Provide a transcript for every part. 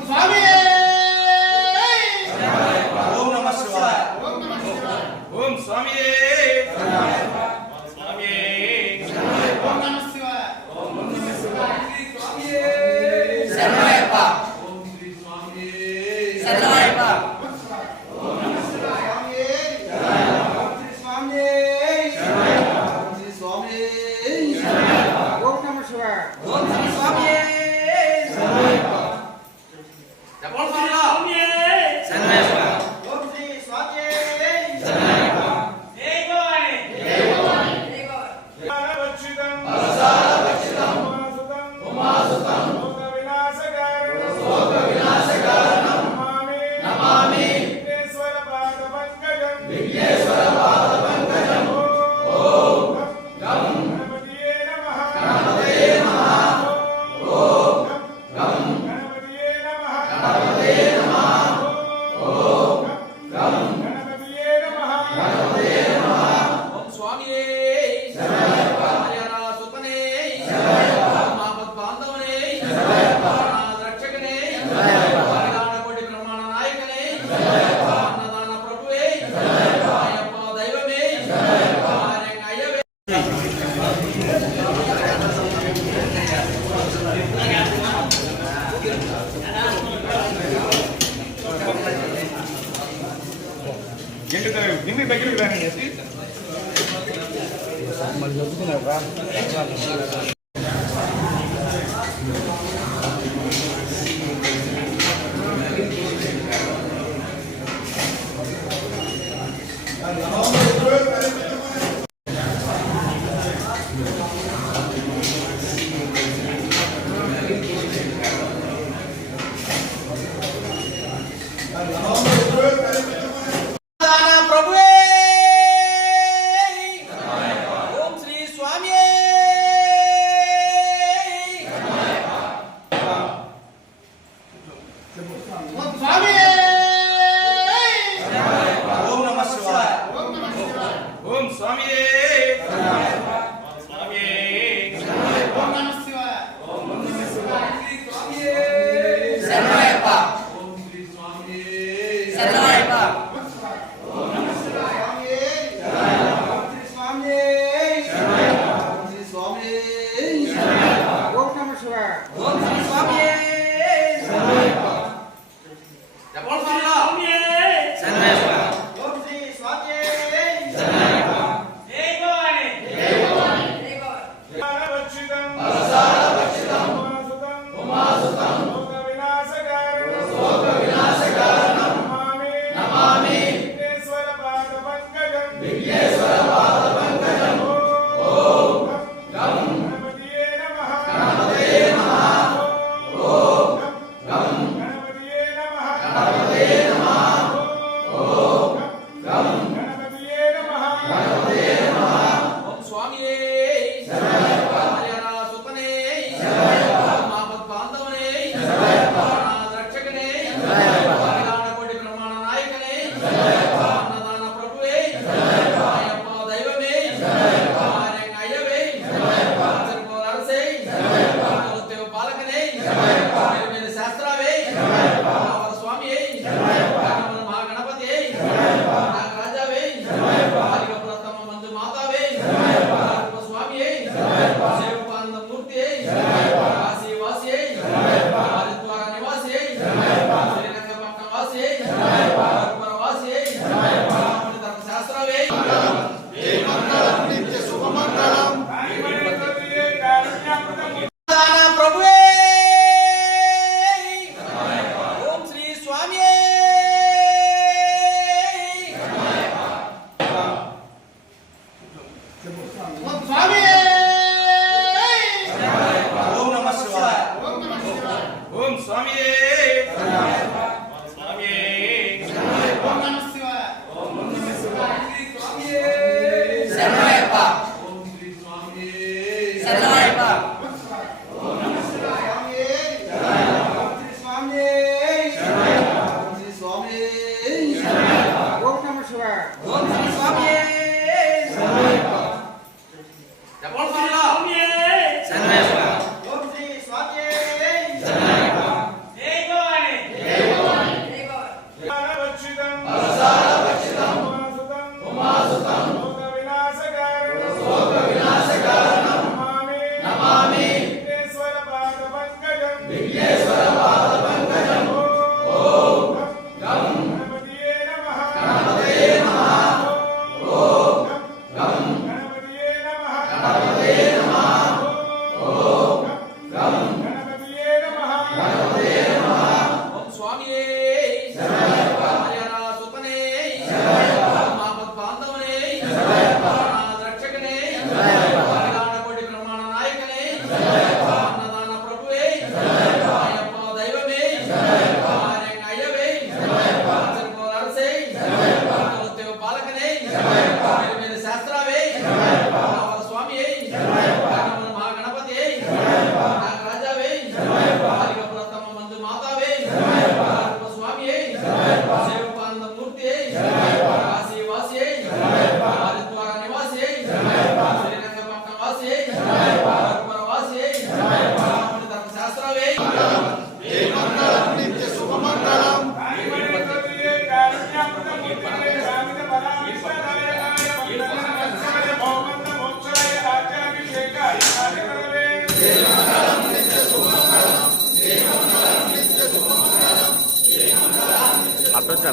స్వామి mình dùng cái này ra నమ శివాయ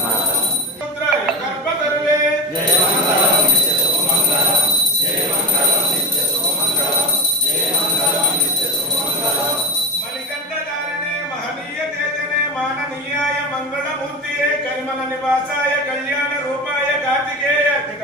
రుద్రాయ మంగళమూర్తియే కర్మల నివాసాయ కళ్యాణ రూపాయ కార్తికేయ అర్పిత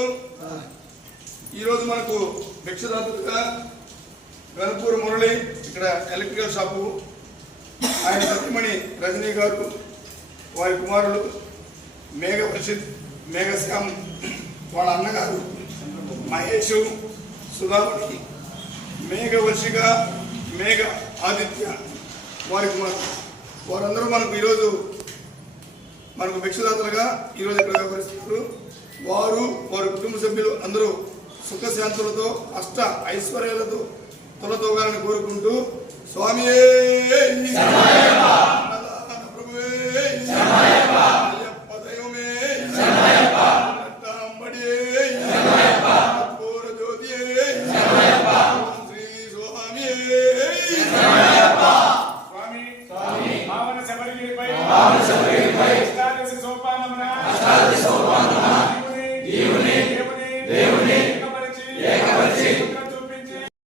ప్రభుత్వం ఈరోజు మనకు భిక్షదాతగా వెల్పూర్ మురళి ఇక్కడ ఎలక్ట్రికల్ షాపు ఆయన సత్యమణి రజనీ గారు వారి కుమారులు మేఘ వర్షిత్ మేఘశ్యామ్ వాళ్ళ అన్నగారు మహేష్ సుధామణి మేఘవర్షిక మేఘ ఆదిత్య వారి కుమారు వారందరూ మనకు ఈరోజు మనకు భిక్షదాతలుగా ఈరోజు ఇక్కడ వ్యవహరిస్తున్నారు. వారు వారి కుటుంబ సభ్యులు అందరూ సుఖశాంతులతో అష్ట ఐశ్వర్యాలతో తొలతోగాలని కోరుకుంటూ స్వామి